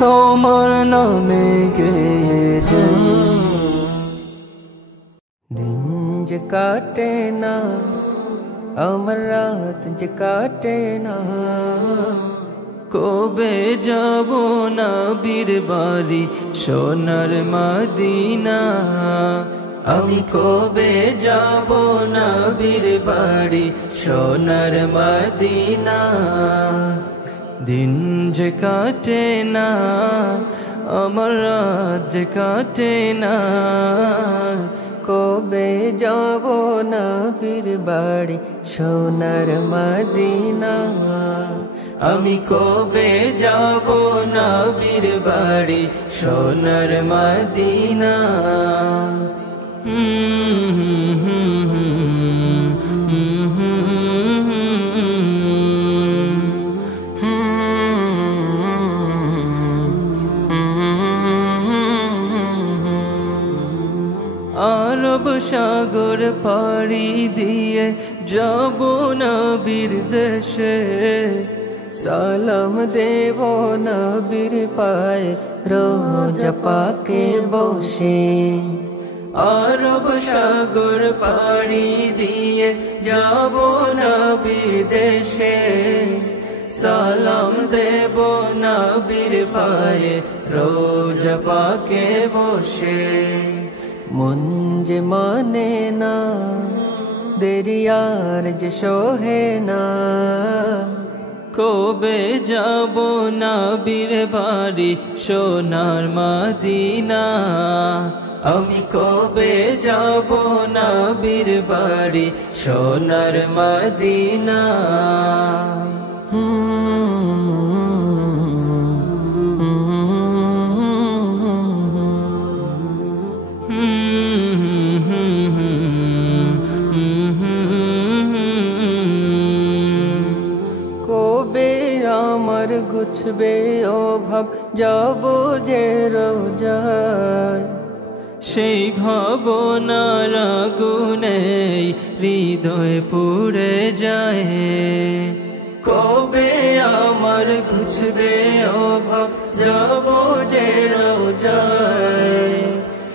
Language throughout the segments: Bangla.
তোমার নামে গেয়ে যাই। দিন যে কাটে না আমার রাত যে কাটে না, কবে যাব নবীর বাড়ি সোনার মদিনা। আমি কবে যাব নবীর বাড়ি সোনার মদিনা। দিন যে কাটে না আমার রাত যে কাটে না, কবে যাব নবীর বাড়ি সোনার মদিনা। আমি কবে যাব নবীর বাড়ি সোনার মদিনা। আরব সাগর পাড়ি দিয়ে যাব নবীর দেশে, সালাম দেব নবীর পায়ে রোজা পাকে বসে। আরব সাগর পাড়ি দিয়ে যাব নবীর দেশে, সালাম দেব নবীর পায়ে রোজা পাকে বসে। মন যে মানে না দেরিয়ার যে সোহে না, কবে যাব নবীর বাড়ি সোনার মদিনা। আমি কবে যাব নবীর বাড়ি সোনার মদিনা। কবে আমার গুছবে অভাব যাব যে রোজায়, সেই ভাবনার আগুনে হৃদয় পুড়ে যায়। কবে আমার ঘুচবে অভাব যাব যে রোজায়,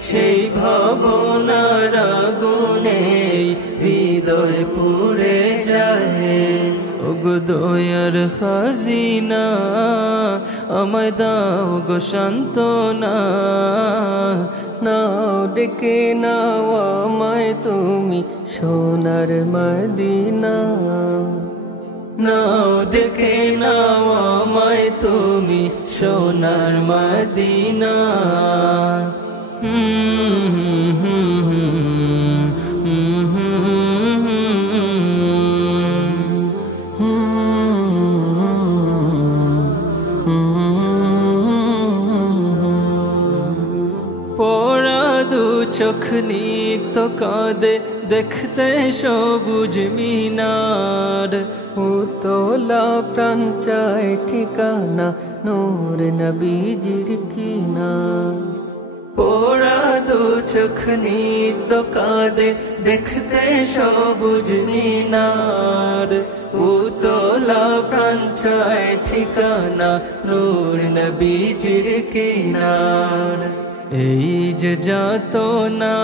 সেই ভাবনার আগুনে হৃদয় পুড়ে যায়। ওগো দয়ার খাজিনা আমায় দাও গো সান্ত্বনা, নাও ডেকে নাও আমায় তুমি সোনার মদিনা। নাও ডেকে নাও আমায় তুমি সোনার মদিনা। পোড়া দু চোখ নিত কাঁদে দেখতে সবুজ মিনার, উতলা প্রাণ চায় ঠিকানা নূর নবীজির কিনার। পোড়া দু চোখ নিত কাঁদে দেখতে সবুজ মিনার, উতলা প্রাণ চায় ঠিকানা নূর নবীজির কিনার। এই যে যাতনা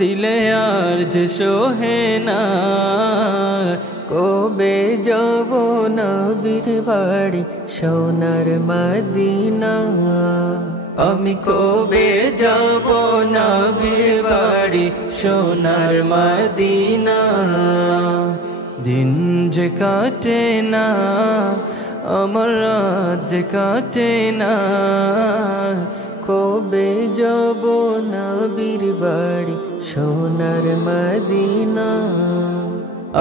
দিলে আর যে সোহে না, কবে যাব নবীর বাড়ি সোনার মদিনা। আমি কবে যাব নবীর বাড়ি সোনার মদিনা। দিন যে কাটে না আমার রাত যে কাটে না, কবে যাব নবীর বাড়ি সোনার মদিনা।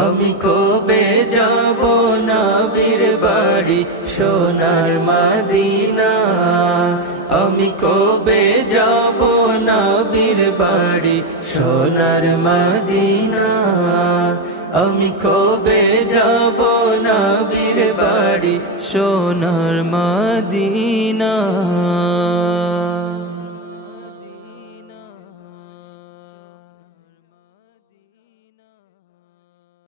আমি কবে যাব নবীর বাড়ি সোনার মদিনা। আমি কবে যাব নবীর বাড়ি সোনার মদিনা। আমি কবে যাব নবীর বাড়ি সোনার মদিনা।